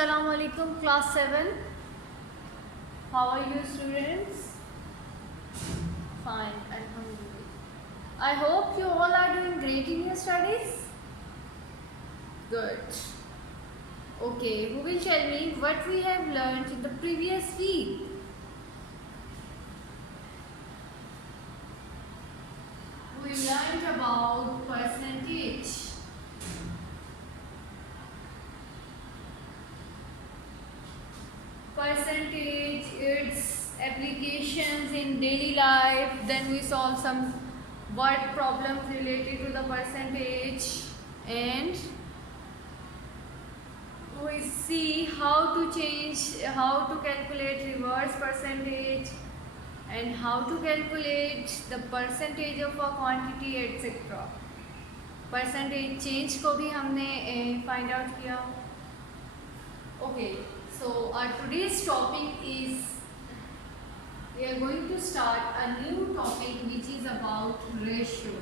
Assalamu alaikum, class 7. How are you, students? Fine, alhamdulillah. I hope you all are doing great in your studies. Good. Okay, who will tell me what we have learned in the previous week? We learned about percentage. Percentage, its applications in daily life. Then we solve some word problems related to the percentage, and we see how to calculate reverse percentage, and how to calculate the percentage of a quantity, etc. percentage change को भी हमने find out किया. Okay, so our today's topic is, we are going to start a new topic which is about ratio.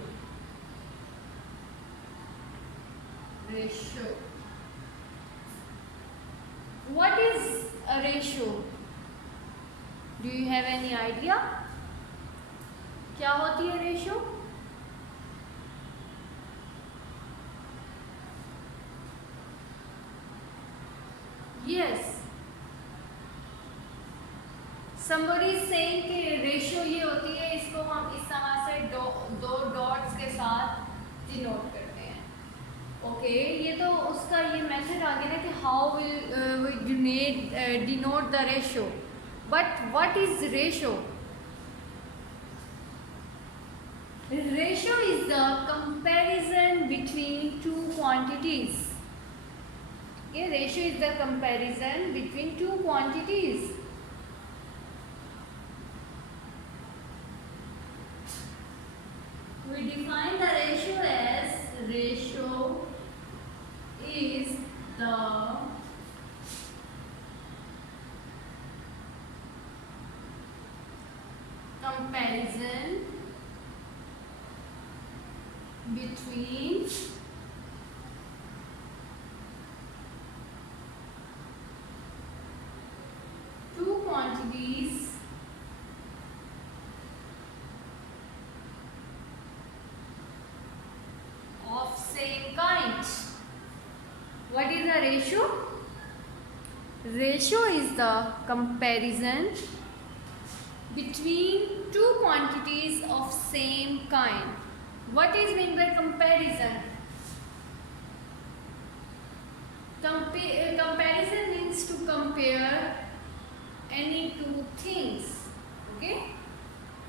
Ratio. What is a ratio? Do you have any idea? क्या होती है ratio? Yes. Somebody is saying कि ratio ये होती है, इसको हम इस तरह से दो डॉट्स के साथ डिनोट करते हैं. ओके, ये तो उसका ये मेथड आ गया ना कि how will we denote the ratio. But what is ratio? Ratio is the comparison between two quantities. Ratio is the comparison between two quantities. We define the ratio as, ratio is the comparison between quantities of same kind. What is a ratio? Ratio is the comparison between two quantities of same kind. What is meant by comparison? Comparison means to compare any two things. Okay,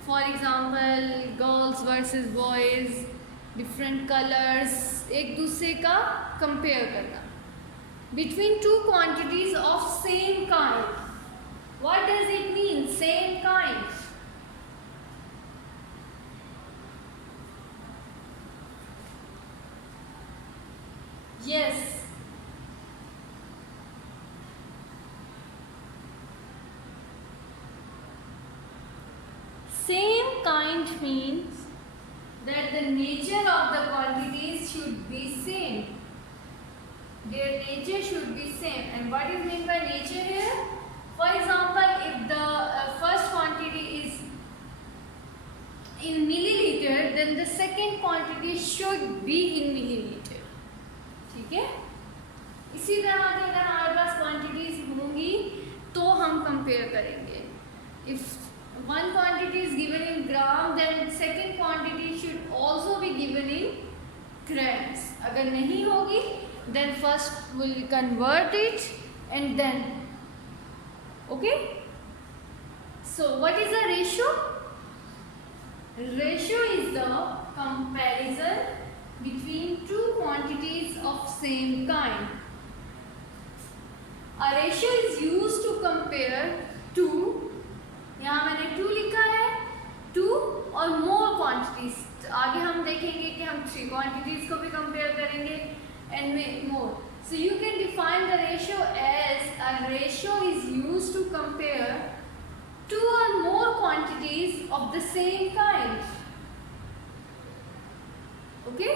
for example, girls versus boys, different colors, एक दूसरे का compare करना. Between two quantities of same kind. What does it mean, same kind? Yes. Same kind means that the nature of the quantities should be same. Their nature should be same. And what is meant by nature here? For example, if the first quantity is in milliliter, then the second quantity should be in milliliter. ठीक है? इसी तरह से अगर हमारे पास quantities होंगी तो हम कंपेयर करेंगे. If one quantity is given in gram, then second quantity should also be given in grams. अगर नहीं होगी, then first will convert it and then. Okay? So what is the ratio? Ratio is the comparison between two quantities of same kind. A ratio is used to compare two, यहाँ मैंने 2 लिखा है, 2 और more quantities. आगे हम देखेंगे कि हम 3 quantities को भी compare करेंगे and more. So you can define the ratio as, a ratio is used to compare 2 or more quantities of the same kind. Okay,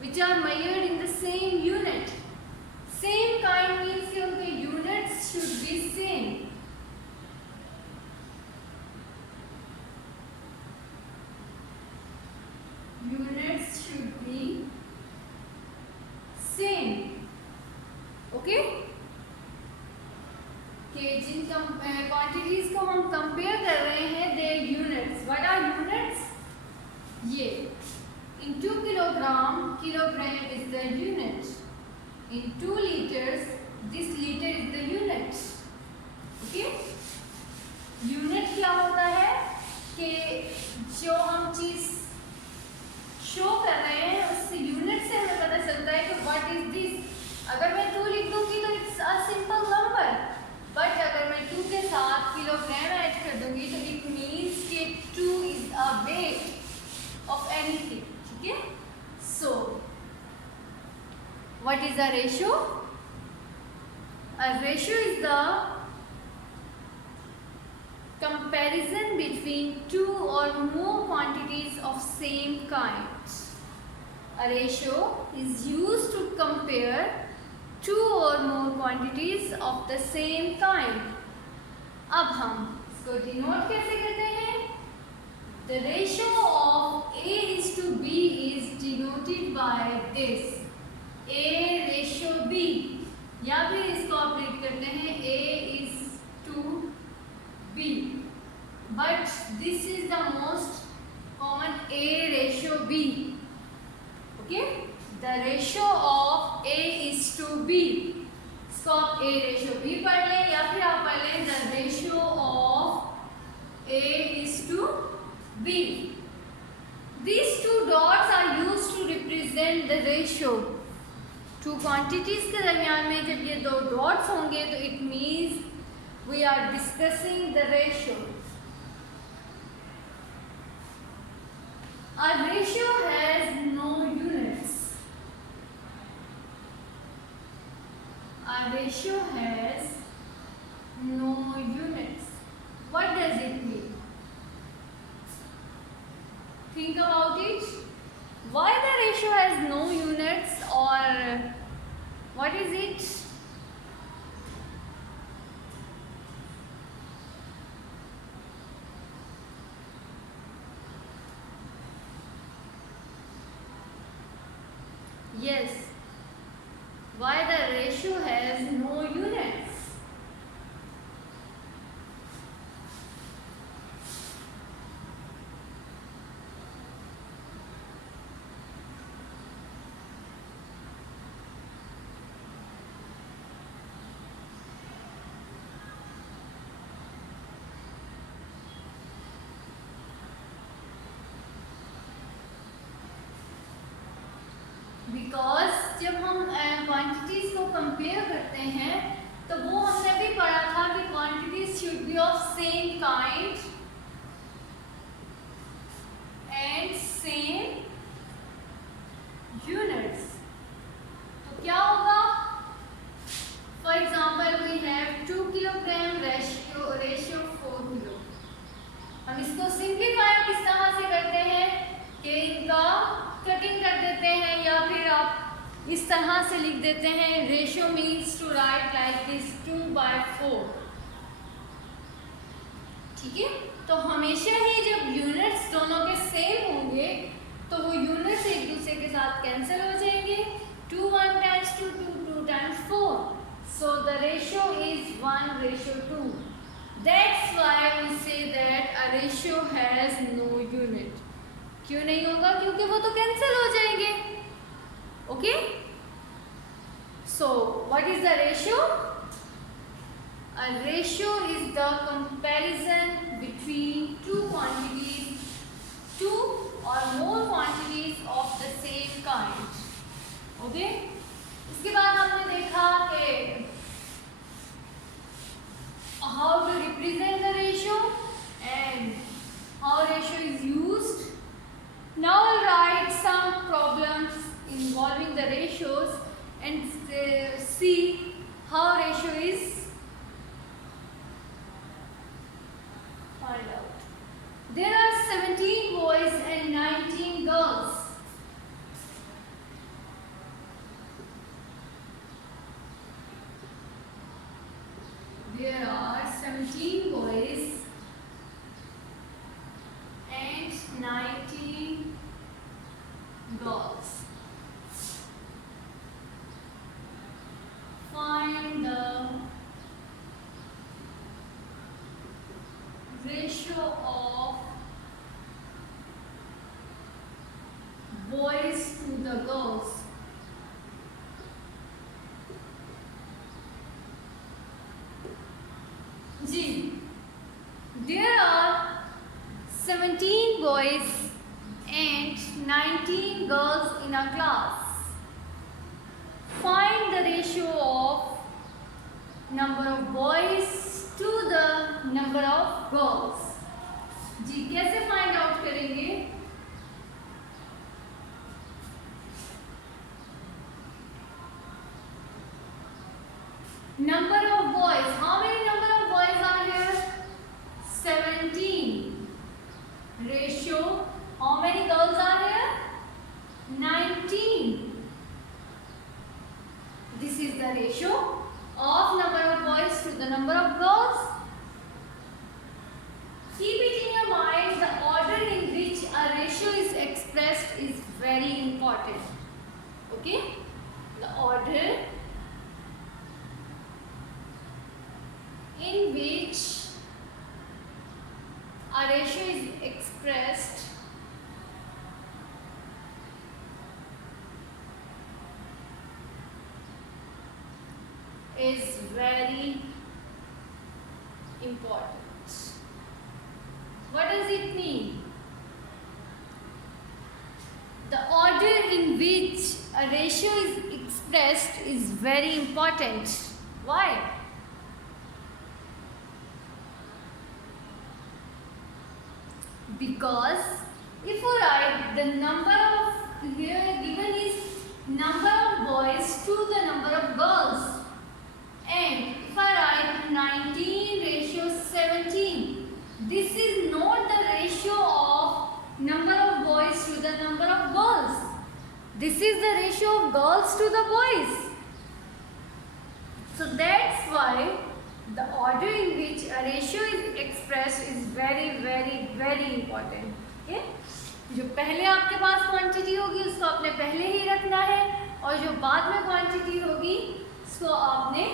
which are measured in the same unit. Same kind means कि उनके unit कि जिन quantities को हम compare कर रहे हैं the units. What are units? ये in 2 kilogram, kilogram is the unit. In 2 liters, this liter is the unit. Okay? Unit क्या होता है कि जो हम चीज शो कर रहे हैं उससे यूनिट से हमें पता चलता है कि व्हाट इज दिस. अगर मैं 2 लिख दूंगी तो it's a simple number, but अगर मैं 2 के साथ किलोग्राम ऐड कर दूंगी तो इट मीन्स कि 2 is a weight of anything. ठीक है? सो what is a ratio? A ratio is the comparison between two or more quantities of same kind. A ratio is used to compare two or more quantities of the same kind. अब हम इसको denote कैसे करते हैं? The ratio of A is to B is denoted by this. A ratio B. या फिर इसको आप लिख करते हैं A is to B. But this is the most common A ratio B. Okay? The ratio of A is to B. इसको आप A ratio B पढ़ लें या फिर आप पढ़ लें the ratio of A is to B. These two dots are used to represent the ratio. Two quantities के दरमियान में जब ये दो डॉट्स होंगे तो it means we are discussing the ratio. A ratio has no units. A ratio has no units. What does it mean? Think about it. Why the ratio has no units, or what is it? Yes. Why the ratio has no units? Because जब हम quantities को compare करते हैं तो वो हमने भी पढ़ा था कि quantities should be of same kind and same units. तो क्या होगा? For example we have 2 kilogram ratio 4 kilo. हम इसको सिंप्लीफाई किस तरह से करते हैं कि इनका कटिंग कर देते हैं या फिर आप इस तरह से लिख देते हैं. Ratio means to write like this 2/4. ठीक है? तो हमेशा ही जब यूनिट्स दोनों के सेम होंगे तो वो यूनिट्स एक दूसरे के साथ कैंसिल हो जाएंगे. 2 1 times 2 2 2 times 4. So the ratio is 1:2. That's why we say that a ratio has no unit. क्यों नहीं होगा? क्योंकि वो तो कैंसिल हो जाएंगे. Okay? So what is the ratio? A ratio is the comparison between two quantities, two or more quantities of the same kind. Okay? इसके बाद हमने देखा कि how to represent the ratio and how ratio is used. Now I'll write some problems involving the ratios and see how ratio is find out. There are 17 boys and 19 girls. There are 17 boys and 19 girls. Find the boys and 19 girls in a class. Find the ratio of number of boys to the number of girls. जी कैसे find out करेंगे? Number of boys. How many number of boys are here? 17. Ratio. How many girls are here? 19. This is the ratio of number of boys to the number of girls. Keep it in your mind, the order in which a ratio is expressed is very important. Okay? The order in which a ratio is expressed is very important. What does it mean? The order in which a ratio is expressed is very important. Why? Because if you write the number of, here given is number of boys to the number of girls, and if I write 19 ratio 17, this is not the ratio of number of boys to the number of girls. This is the ratio of girls to the boys. So that's why the order in which a ratio is expressed is very very very important. Okay? जो पहले आपके पास quantity होगी उसको आपने पहले ही रखना है, और जो बाद में क्वांटिटी होगी उसको आपने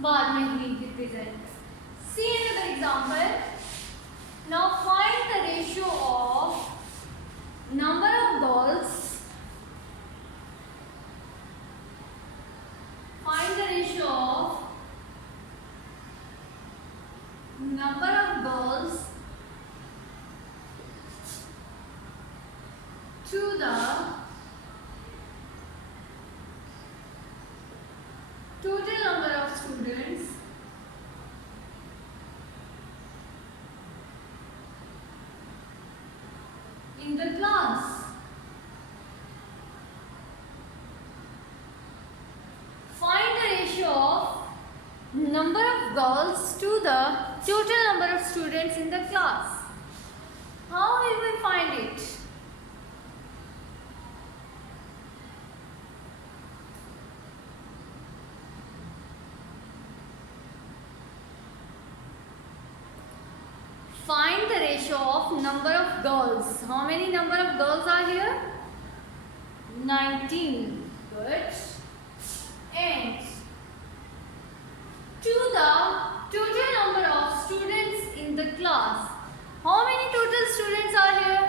बाद में ही represent. See another example. Now find the ratio of number of girls. Find the ratio of number of girls to the total number of students in the class. Find the ratio of number of girls to the total number of students in the class. How will we find it? Find the ratio of number of girls. How many number of girls are here? 19. Good. And to the total number of students in the class. How many total students are here?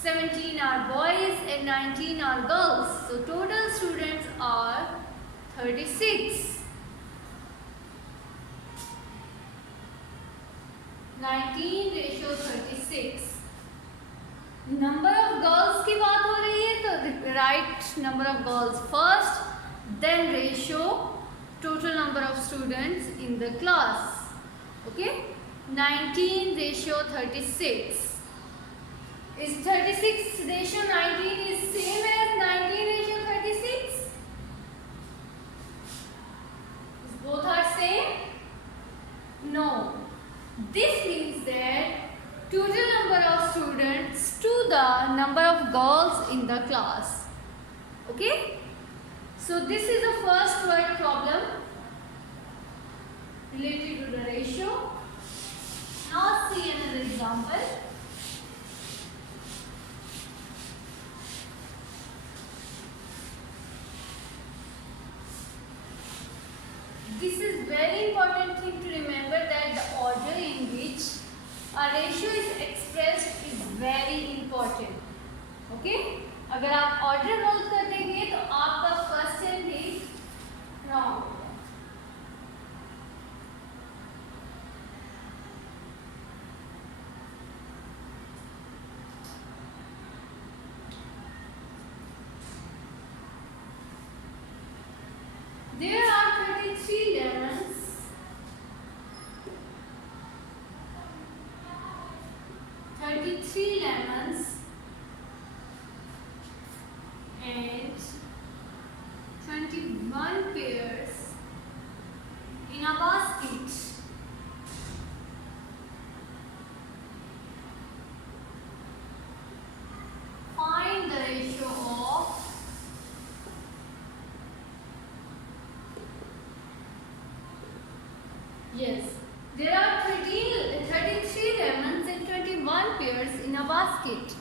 17 are boys and 19 are girls. So total students are 36. 19 ratio 36. Number of girls की बात हो रही है तो write number of girls first, then ratio total number of students in the class. Okay? 19 ratio 36. Is 36 ratio 19 is same as 19 ratio 36? Is both are same? No. This means that total number of students to the number of girls in the class. Okay? So this is the first word problem related to the ratio. Now see another example. This is very important thing to remember, that the order in which a ratio is expressed is very important. Okay? अगर आप order note कर देंगे तो आपका question भी wrong होगा. There are 33 lemons. 33 lemons and 21 pears in a basket. Find the ratio of yes, there are 33 lemons and 21 pears in a basket.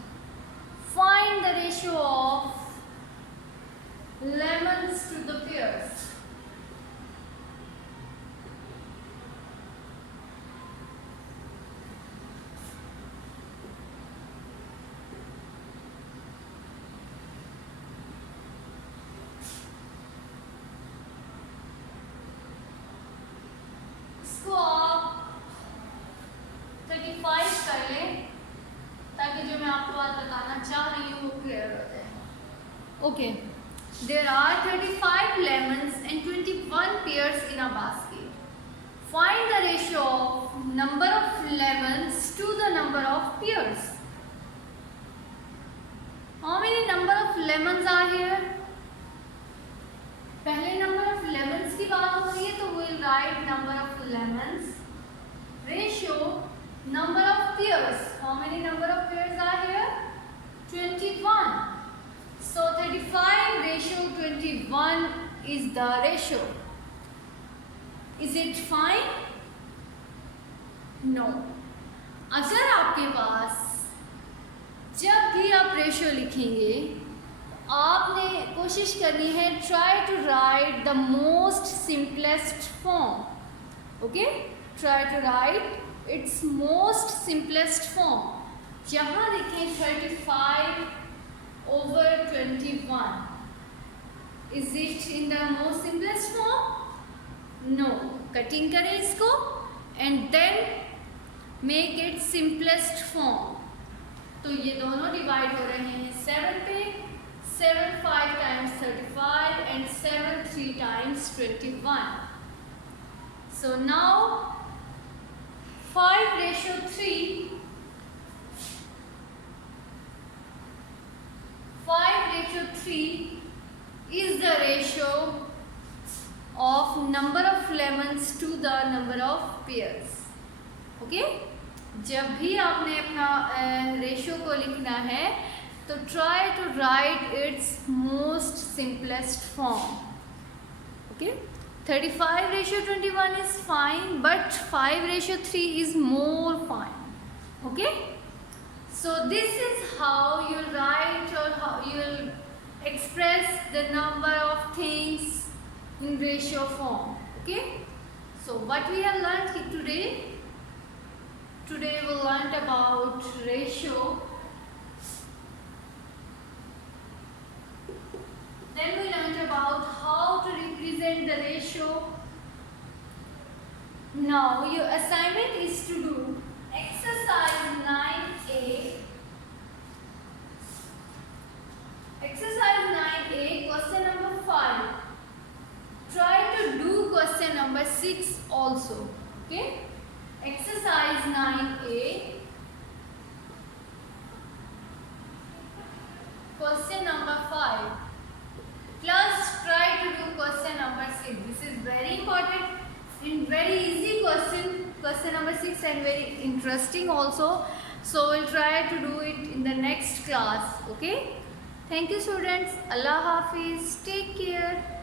Find the ratio of lemons to the pears. इसको आप 35 कर लें ताकि जो मैं आपको बात बताना चाह रही हूँ वो क्लियर हो जाए. Okay, there are 35 lemons and 21 pears in a basket. Find the ratio of number of lemons to the number of pears. How many number of lemons are here? पहले नंबर ऑफ लेमन्स की बात हो रही है तो we'll write number of lemons. Ratio number of pears. How many number of pears are here? 21. So 35 ratio 21 is the ratio. Is it fine? No. अगर आपके पास जब भी आप रेशियो लिखेंगे आपने कोशिश करनी है try to write the most simplest form. Okay, try to write its most simplest form. यहाँ देखें 35 over 21. Is it in the most simplest form? No. Cutting करें इसको and then make it simplest form. तो ये दोनों divide हो रहे हैं 7 पे. 7 5 times 35 and 7 3 times 21. So now 5 ratio 3. 5 ratio 3 is the ratio of number of lemons to the number of pears. Okay? जब भी आपने अपना रेशियो को लिखना है तो try to write its most simplest form. Okay? 35 ratio 21 is fine, but 5 ratio 3 is more fine. Okay? So this is how you write or how you will express the number of things in ratio form. Okay? So what we have learned today? Today we learned about ratio. Then we learned about how to represent the ratio. Now your assignment is to do exercise 9A. Exercise 9A, question number 5. Try to do question number 6 also. Okay? Exercise 9A. Question number 5. Plus try to do question number 6. This is very important and very easy question. Question number 6 and very interesting also. So we'll try to do it in the next class. Okay? Thank you students. Allah Hafiz. Take care.